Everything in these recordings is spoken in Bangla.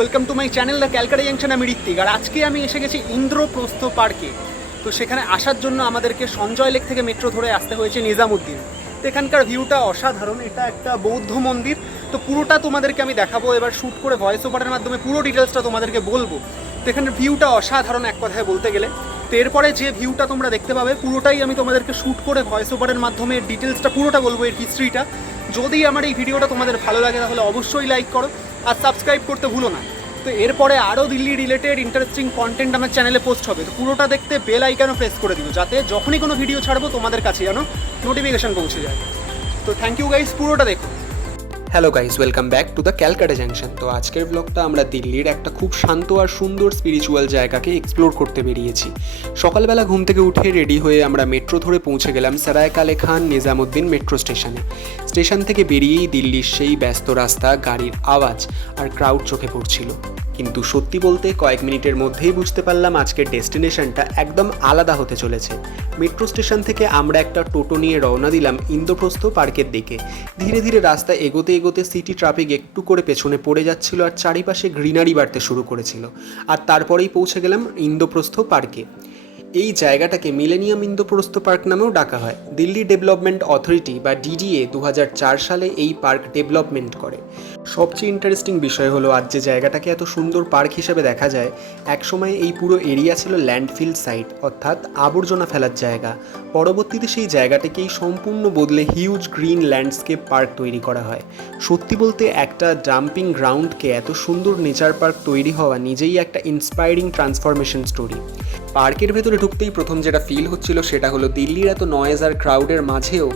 Welcome to my channel the Calcutta junction. আমি ঋত্বিক, আর আজকে আমি এসে গেছি ইন্দ্রপ্রস্থ পার্কে। তো সেখানে আসার জন্য আমাদেরকে সঞ্জয় লেক থেকে মেট্রো ধরে আসতে হয়েছে নিজামুদ্দিন। তো এখানকার ভিউটা অসাধারণ, এটা একটা বৌদ্ধ মন্দির। তো পুরোটা তোমাদেরকে আমি দেখাবো, এবার শ্যুট করে ভয়েস ওভারের মাধ্যমে পুরো ডিটেলসটা তোমাদেরকে বলবো। তো এখানের ভিউটা অসাধারণ এক কথায় বলতে গেলে। তো এরপরে যে ভিউটা তোমরা দেখতে পাবে পুরোটাই আমি তোমাদেরকে শ্যুট করে ভয়েস ওভারের মাধ্যমে ডিটেলসটা পুরোটা বলবো, এর হিস্ট্রিটা। যদি আমার এই ভিডিওটা তোমাদের ভালো লাগে তাহলে অবশ্যই লাইক করো আর সাবস্ক্রাইব করতে ভুলো না। তো এরপরে আরও দিল্লি রিলেটেড ইন্টারেস্টিং কন্টেন্ট আমার চ্যানেলে পোস্ট হবে। তো পুরোটা দেখতে বেল আইকনও প্রেস করে দিও, যাতে যখনই কোনো ভিডিও ছাড়বো তোমাদের কাছে যেন নোটিফিকেশান পৌঁছে যায়। তো থ্যাংক ইউ গাইস, পুরোটা দেখো। Hello guys, welcome back to the Calcutta junction. তো আজকের ব্লগটা আমরা দিল্লির একটা খুব শান্ত আর সুন্দর স্পিরিচুয়াল জায়গাকে এক্সপ্লোর করতে বেরিয়েছি। সকালবেলা ঘুম থেকে উঠে রেডি হয়ে আমরা মেট্রো ধরে পৌঁছে গেলাম সারায় কালে খান নিজামুদ্দিন মেট্রো স্টেশনে। স্টেশন থেকে বেরিয়েই দিল্লির সেই ব্যস্ত রাস্তা, গাড়ির আওয়াজ আর ক্রাউড চোখে পড়ছিল। কিন্তু সত্যি বলতে কয়েক মিনিটের মধ্যেই বুঝতে পারলাম আজকের ডেস্টিনেশনটা একদম আলাদা হতে চলেছে। মেট্রো স্টেশন থেকে আমরা একটা টোটো নিয়ে রওনা দিলাম ইন্দ্রপ্রস্থ পার্কের দিকে। ধীরে ধীরে রাস্তা এগোতে এগোতে সিটি ট্রাফিক একটু করে পেছনে পড়ে যাচ্ছিল আর চারিপাশে গ্রিনারি বাড়তে শুরু করেছিল। আর তারপরেই পৌঁছে গেলাম ইন্দ্রপ্রস্থ পার্কে। এই জায়গাটাকে মিলেনিয়াম ইন্দ্রপ্রস্থ পার্ক নামেও ডাকা হয়। দিল্লি ডেভেলপমেন্ট অথরিটি বা ডিডিএ 2004 সালে এই পার্ক ডেভেলপমেন্ট করে। সবচেয়ে ইন্টারেস্টিং বিষয় হলো আজ যে জায়গাটাকে এত সুন্দর পার্ক হিসেবে দেখা যায়, একসময় এই পুরো এরিয়া ছিল ল্যান্ডফিল সাইট, অর্থাৎ আবর্জনা ফেলার জায়গা। পরবর্তীতে সেই জায়গাটাকেই সম্পূর্ণ বদলে হিউজ গ্রিন ল্যান্ডস্কেপ পার্ক তৈরি করা হয়। সত্যি বলতে একটা ডাম্পিং গ্রাউন্ডকে এত সুন্দর নেচার পার্ক তৈরি হওয়া নিজেই একটা ইন্সপায়ারিং ট্রান্সফরমেশন স্টোরি। পার্কের ভেতরে ঢুকতেই প্রথম যেটা ফিল হচ্ছিল সেটা হলো দিল্লির এত নয়েজ আর ক্রাউডের মাঝেও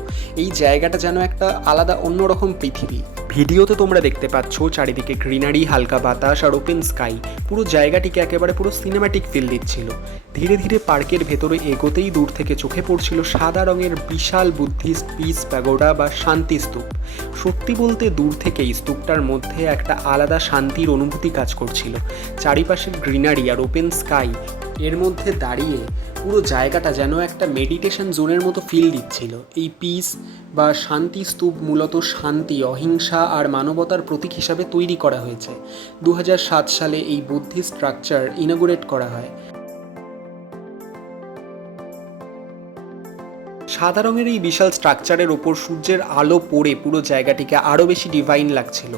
এই জায়গাটা যেন একটা আলাদা অন্যরকম পৃথিবী। ভিডিওতে তোমরা দেখতে পাচ্ছ চারিদিকে গ্রিনারি, হালকা বাতাস আর ওপেন স্কাই পুরো জায়গাটিকে একেবারে পুরো সিনেম্যাটিক ফিল দিচ্ছিল। ধীরে ধীরে পার্কের ভেতরে এগোতেই দূর থেকে চোখে পড়ছিল সাদা রঙের বিশাল বুদ্ধিস্ট পিস প্যাগোডা বা শান্তি স্তূপ। সত্যি বলতে দূর থেকেই স্তূপটার মধ্যে একটা আলাদা শান্তির অনুভূতি কাজ করছিল। চারিপাশের গ্রিনারি আর ওপেন স্কাই এর মধ্যে দাঁড়িয়ে পুরো জায়গাটা যেন একটা মেডিটেশন জোনের মতো ফিল দিচ্ছিল। এই পিস বা শান্তি স্তূপ মূলত শান্তি, অহিংসা আর মানবতার প্রতীক হিসাবে তৈরি করা হয়েছে। 2007 সালে এই বুদ্ধিস্ট স্ট্রাকচার ইনগুরেট করা হয়। সাদা রঙের এই বিশাল স্ট্রাকচারের ওপর সূর্যের আলো পড়ে পুরো জায়গাটিকে আরও বেশি ডিভাইন লাগছিল।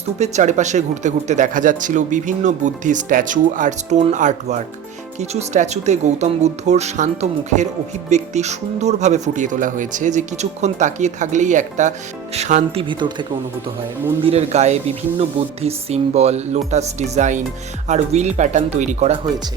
স্তূপের চারিপাশে ঘুরতে ঘুরতে দেখা যাচ্ছিল বিভিন্ন বুদ্ধিস্ট স্ট্যাচু আর স্টোন আর্টওয়ার্ক। কিছু স্ট্যাচুতে গৌতম বুদ্ধর শান্ত মুখের অভিব্যক্তি সুন্দরভাবে ফুটিয়ে তোলা হয়েছে, যে কিছুক্ষণ তাকিয়ে থাকলেই একটা শান্তি ভিতর থেকে অনুভূত হয়। মন্দিরের গায়ে বিভিন্ন বুদ্ধিস্ট সিম্বল, লোটাস ডিজাইন আর হুইল প্যাটার্ন তৈরি করা হয়েছে।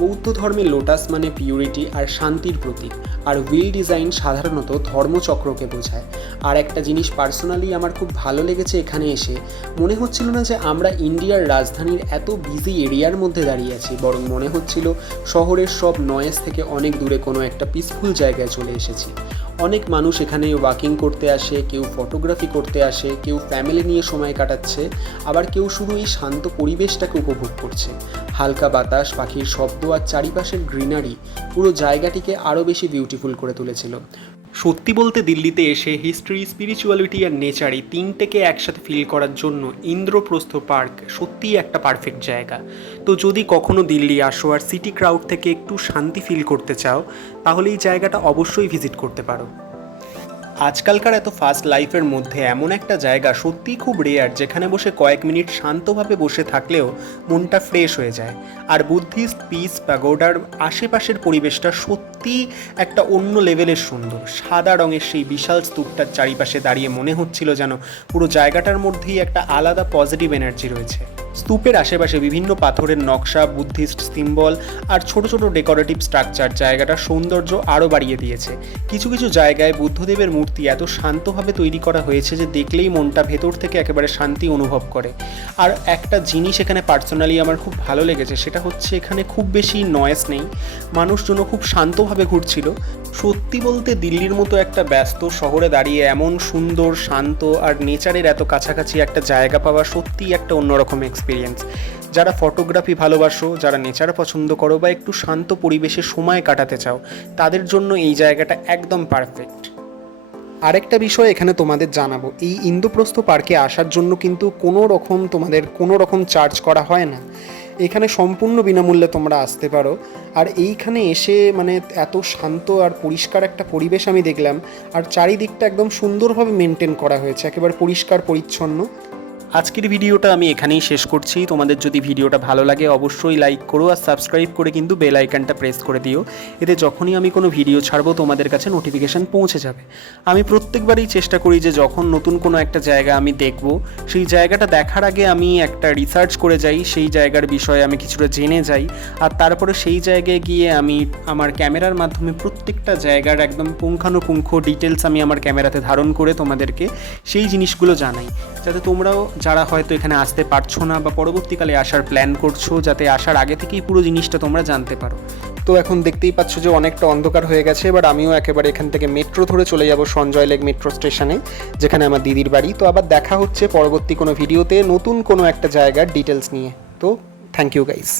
বৌদ্ধ ধর্মে লোটাস মানে পিউরিটি আর শান্তির প্রতীক, আর হুইল ডিজাইন সাধারণত ধর্মচক্রকে বোঝায়। আর একটা জিনিস পার্সোনালি আমার খুব ভালো লেগেছে, এখানে এসে মনে হচ্ছিল না যে আমরা ইন্ডিয়ার রাজধানীর এত বিজি এরিয়ার মধ্যে দাঁড়িয়ে আছি, বরং মনে হচ্ছিল শহরের সব নয়েজ থেকে অনেক দূরে কোনো একটা পিসফুল জায়গায় চলে এসেছি। অনেক মানুষ এখানে ওয়াকিং করতে আসে, কেউ ফটোগ্রাফি করতে আসে, কেউ ফ্যামিলি নিয়ে সময় কাটাচ্ছে, আবার কেউ শুধু এই শান্ত পরিবেশটাকে উপভোগ করছে। হালকা বাতাস, পাখির শব্দ আর চারিপাশের গ্রিনারি পুরো জায়গাটিকে আরও বেশি বিউটিফুল করে তুলেছিল। সত্যি বলতে দিল্লিতে এসে হিস্ট্রি, স্পিরিচুয়ালিটি আর নেচার এই তিনটেকে একসাথে ফিল করার জন্য ইন্দ্রপ্রস্থ পার্ক সত্যিই একটা পারফেক্ট জায়গা। তো যদি কখনো দিল্লি আসো আর সিটি ক্রাউড থেকে একটু শান্তি ফিল করতে চাও, তাহলে এই জায়গাটা অবশ্যই ভিজিট করতে পারো। আজকালকার এত ফাস্ট লাইফের মধ্যে এমন একটা জায়গা সত্যিই খুব রেয়ার, যেখানে বসে কয়েক মিনিট শান্তভাবে বসে থাকলেও মনটা ফ্রেশ হয়ে যায়। আর বুদ্ধিস্ট পিস প্যাগোডার আশেপাশের পরিবেশটা সত্যি একটা অন্য লেভেলের সুন্দর। সাদা রঙের সেই বিশাল স্তূপটার চারিপাশে দাঁড়িয়ে মনে হচ্ছিল যেন পুরো জায়গাটার মধ্যেই একটা আলাদা পজিটিভ এনার্জি রয়েছে। স্তূপের আশেপাশে বিভিন্ন পাথরের নকশা, বুদ্ধিস্ট সিম্বল আর ছোট ছোট ডেকোরেটিভ স্ট্রাকচার জায়গাটার সৌন্দর্য আরও বাড়িয়ে দিয়েছে। কিছু কিছু জায়গায় বুদ্ধদেবের মূর্তি এত শান্তভাবে তৈরি করা হয়েছে যে দেখলেই মনটা ভেতর থেকে একেবারে শান্তি অনুভব করে। আর একটা জিনিস এখানে পার্সোনালি আমার খুব ভালো লেগেছে, সেটা হচ্ছে এখানে খুব বেশি নয়েজ নেই, মানুষজন খুব শান্তভাবে ঘুরছিল। সত্যি বলতে দিল্লির মতো একটা ব্যস্ত শহরে দাঁড়িয়ে এমন সুন্দর, শান্ত আর নেচারের এত কাছাকাছি একটা জায়গা পাওয়া সত্যিই একটা অন্যরকম এক্সপিরিয়েন্স। যারা ফটোগ্রাফি ভালোবাসো, যারা নেচার পছন্দ করো বা একটু শান্ত পরিবেশে সময় কাটাতে চাও, তাদের জন্য এই জায়গাটা একদম পারফেক্ট। আরেকটা বিষয় এখানে তোমাদের জানাবো, এই ইন্দ্রপ্রস্থ পার্কে আসার জন্য কিন্তু তোমাদের কোনো রকম চার্জ করা হয় না। এখানে সম্পূর্ণ বিনামূল্যে তোমরা আসতে পারো। আর এইখানে এসে মানে এত শান্ত আর পরিষ্কার একটা পরিবেশ আমি দেখলাম, আর চারিদিকটা একদম সুন্দরভাবে মেনটেন করা হয়েছে, একেবারে পরিষ্কার পরিচ্ছন্ন। আজকের ভিডিওটা আমি এখানেই শেষ করছি। তোমাদের যদি ভিডিওটা ভালো লাগে অবশ্যই লাইক করো, আর সাবস্ক্রাইব করে কিন্তু বেল আইকনটা প্রেস করে দিও। এতে যখনই আমি কোনো ভিডিও ছাড়বো তোমাদের কাছে নোটিফিকেশান পৌঁছে যাবে। আমি প্রত্যেকবারই চেষ্টা করি যে যখন নতুন কোনো একটা জায়গা আমি দেখব, সেই জায়গাটা দেখার আগে আমি একটা রিসার্চ করে যাই, সেই জায়গার বিষয়ে আমি কিছুটা জেনে যাই, আর তারপরে সেই জায়গায় গিয়ে আমি আমার ক্যামেরার মাধ্যমে প্রত্যেকটা জায়গার একদম পুঙ্খানুপুঙ্খ ডিটেলস আমি আমার ক্যামেরাতে ধারণ করে তোমাদেরকে সেই জিনিসগুলো জানাই, যাতে তোমরাও যারা হয়তো এখানে আসতে পারছো না বা পরবর্তীকালে আসার প্ল্যান করছো, যাতে আসার আগে থেকেই পুরো জিনিসটা তোমরা জানতে পারো। তো এখন দেখতেই পাচ্ছ যে অনেকটা অন্ধকার হয়ে গেছে, এবার আমিও একেবারে এখান থেকে মেট্রো ধরে চলে যাব সঞ্জয় লেক মেট্রো স্টেশনে, যেখানে আমার দিদির বাড়ি। তো আবার দেখা হচ্ছে পরবর্তী কোনো ভিডিওতে নতুন কোনো একটা জায়গার ডিটেলস নিয়ে। তো থ্যাংক ইউ গাইস।